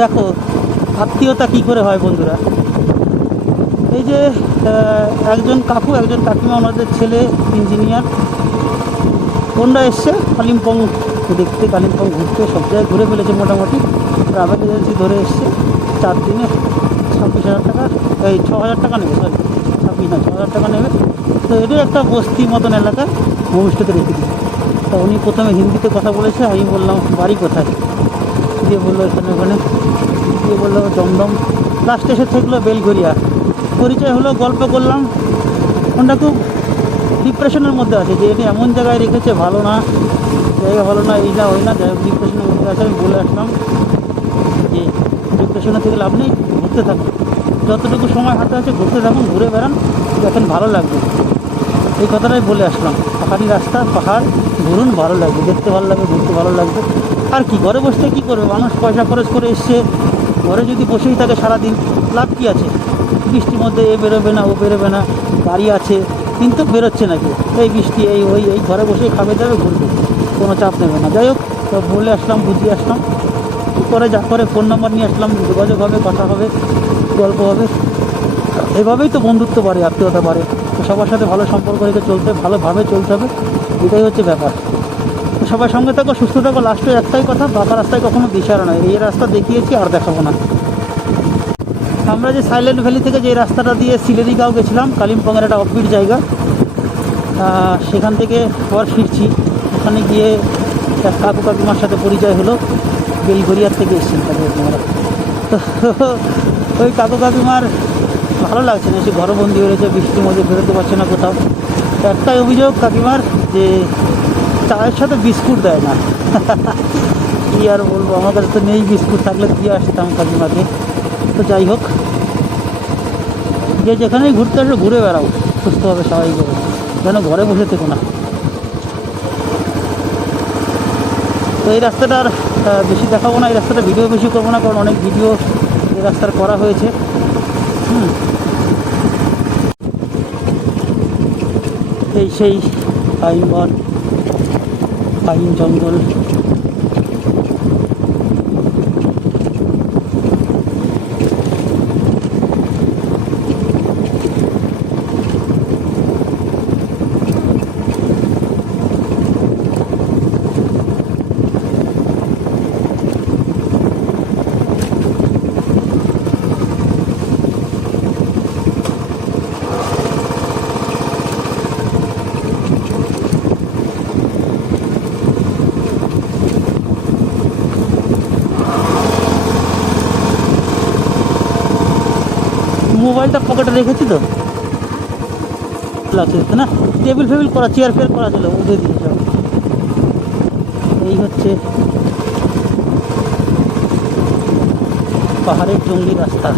দেখো, আত্মীয়তা কি করে হয় বন্ধুরা? এই যে একজন কাকু, একজন কাকিমা, ওনাদের ছেলে ইঞ্জিনিয়ার ওনরা এসছে কালিম্পং দেখতে, কালিম্পং ঘুরতে, সব জায়গায় ঘুরে ফেলেছে মোটামুটি। ট্রাভেল এজেন্সি ধরে এসছে, চার দিনে ছাব্বিশ হাজার টাকা, এই ছ হাজার টাকা নেবে সরি ছাব্বিশ না, ছ হাজার টাকা নেবে। তো এটাই একটা বস্তি মতন এলাকা হোমস্টেতে রেখে দিই তা উনি প্রথমে হিন্দিতে কথা বলেছে, আমি বললাম, বাড়ি কোথায়? দিয়ে বলল এখানে ওখানে দিয়ে বলল, দমদম লাস্টে এসে থাকল বেলঘরিয়া। পরিচয় হলো, গল্প করলাম। ওনটা খুব ডিপ্রেশনের মধ্যে আছে, যে এটি এমন জায়গায় রেখেছে, ভালো না। জায়গা ভালো না এই না। ওই না যাই ডিপ্রেশনের মধ্যে আছে, আমি বলে আসলাম যে ডিপ্রেশনে থেকে লাভ নেই, ঘুরতে থাকুন। যতটুকু সময় হাতে আছে, ঘুরতে থাকুন, ঘুরে বেড়ান, দেখেন ভালো লাগবে। এই কথাটাই বলে আসলাম। পাহাড়ি রাস্তা, পাহাড়, ঘুরুন, ভালো লাগবে, দেখতে ভালো লাগবে, ঘুরতে ভালো লাগবে। আর কি, ঘরে বসতে কী করবে? মানুষ পয়সা খরচ করে এসছে, ঘরে যদি বসেই থাকে সারাদিন, লাভ কী আছে? বৃষ্টির মধ্যে এ বেরোবে না, ও বেরোবে না, গাড়ি আছে কিন্তু বেরোচ্ছে নাকি? এই বৃষ্টি, এই, ওই, এই ঘরে বসেই খাবে যাবে ঘুরবে, কোনো চাপ নেবে না। যাই হোক বলে আসলাম, বুঝিয়ে আসলাম। কী করে যা করে ফোন নাম্বার নিয়ে আসলাম, যোগাযোগ হবে, কথা হবে, গল্প হবে। এভাবেই তো বন্ধুত্ব বাড়ে, আত্মীয়তা বাড়ে। তো সবার সাথে ভালো সম্পর্ক রেখে চলতে, ভালোভাবে চলতে হবে, এটাই হচ্ছে ব্যাপার। তো সবার সঙ্গে থাকো, সুস্থ থাকো লাস্টে একটাই কথা বাঁকা রাস্তায় কখনো দিশারা নয়। এই রাস্তা দেখিয়েছি, আর দেখাবো না। আমরা যে সাইলেন্ট ভ্যালি থেকে যে রাস্তাটা দিয়ে সিলেরিগাঁও গেছিলাম, কালিম্পংয়ের একটা অফবিট জায়গা সেখান থেকে আবার ফিরছি। ওখানে গিয়ে এক কাকু কাকিমার সাথে পরিচয় হলো বেলগড়িয়ার থেকে এসেছেন কাকিমারা। তো ওই কাকু কাকিমার ভালো লাগছে না, সে ঘরবন্দি হয়ে রয়েছে, বৃষ্টির মধ্যে বেরোতে পারছে না কোথাও। একটাই অভিযোগ, কাকিমার, যে চায়ের সাথে বিস্কুট দেয় না। কী আর বলব, আমার কাছে তো নেই বিস্কুট, থাকলে দিয়ে আসতাম কাকিমাকে। তো যাই হোক, যে যেখানেই ঘুরতে আসো, ঘুরে বেড়াও সুস্থভাবে স্বাভাবিকভাবে যেন ঘরে বসে থেকো না। তো এই রাস্তাটা আর বেশি দেখাবো না, এই রাস্তাটা ভিডিও বেশি করব না, কারণ অনেক ভিডিও এই রাস্তার করা হয়েছে। হুম। এই সেই পাইন বন পাইন জঙ্গল। পকেটে রেখেছি তো। লাগছে না? টেবিল ফেবিল করা চেয়ার ফেয়ার করা ছিল, উঠে দিয়ে সব। এই হচ্ছে পাহাড়ের জঙ্গলি রাস্তা।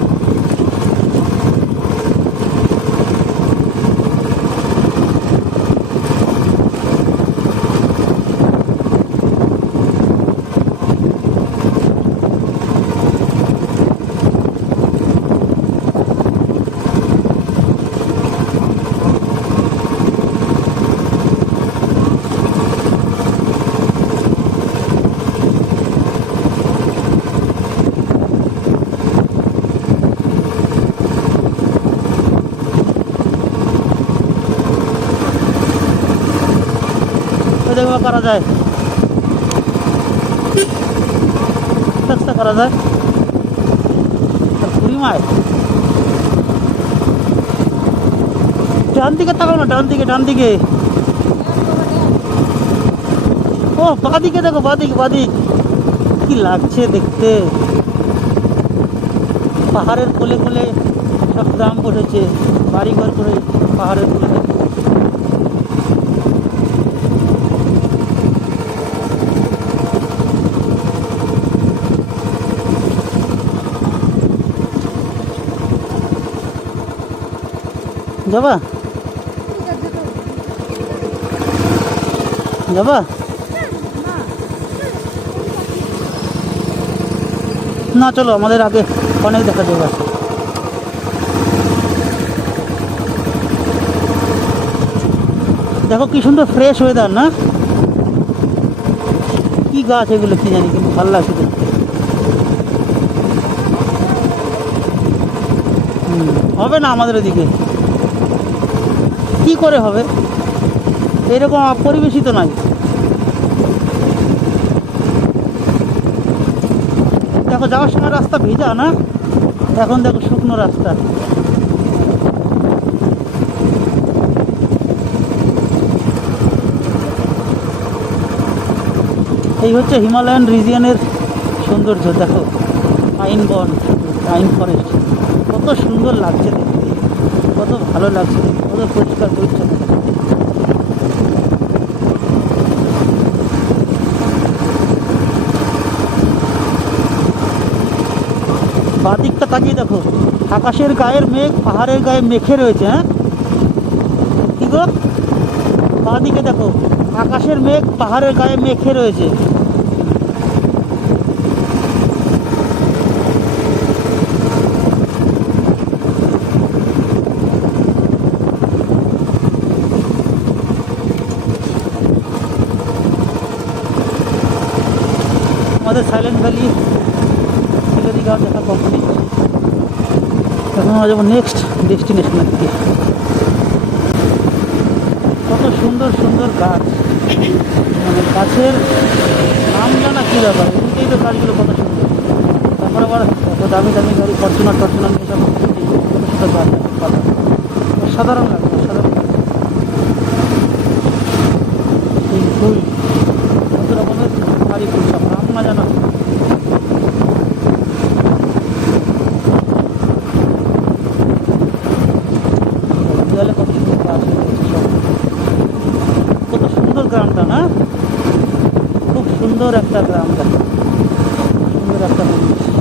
দেখো করা যায়। করা যায়। কুড়ি মাইল ডান দিকে তাকাও না, ডান দিকে ডান দিকে। ও বাদিকে দেখো বাদিক বাদিক কি লাগছে দেখতে। পাহাড়ের কোলে কোলে সব গ্রাম বসেছে। বাড়িঘর করে পাহাড়ের কোলে। যাবা? যাবা? না, চলো, আমাদের আগে অনেক দেখা যাবে। দেখো, কি সুন্দর ফ্রেশ ওয়েদার না? কি গাছ এগুলো, কি জানি, কিন্তু ভালো লাগছে হবে না আমাদের ওদিকে কি করে হবে? এরকম পরিবেশিত নাই দেখো, যাওয়ার সময় রাস্তা ভেজা, না? এখন দেখো শুকনো রাস্তা। এই হচ্ছে হিমালয়ান রিজিয়নের সৌন্দর্য, দেখো। পাইন বন পাইন ফরেস্ট। কত সুন্দর লাগছে কত ভালো লাগছে, কত পরিষ্কার পরিচ্ছন্ন। বাদিকটা তাকিয়ে দেখো, আকাশের গায়ের মেঘ, পাহাড়ের গায়ে মেখে রয়েছে হ্যাঁ? কি গো? বাদিকে দেখো, আকাশের মেঘ, পাহাড়ের গায়ে মেখে রয়েছে। আমাদের সাইলেন্ট ভ্যালি সিলারি গাছ দেখা কমপ্লিট এখন আমরা যাব নেক্সট ডেস্টিনেশনের দিকে। কত সুন্দর সুন্দর গাছ। মানে গাছের নাম জানা কী ব্যাপার? এদিকেই তো গাছগুলো কত সুন্দর। তারপর আবার এত দামি দামি গাড়ি ফরচুনার টরচুনার নিয়ে সব ছোটো গাছ লাগে। এই ফুল। কথা না? খুব সুন্দর একটা গ্রাম দেখা। সুন্দর একটা পরিবেশ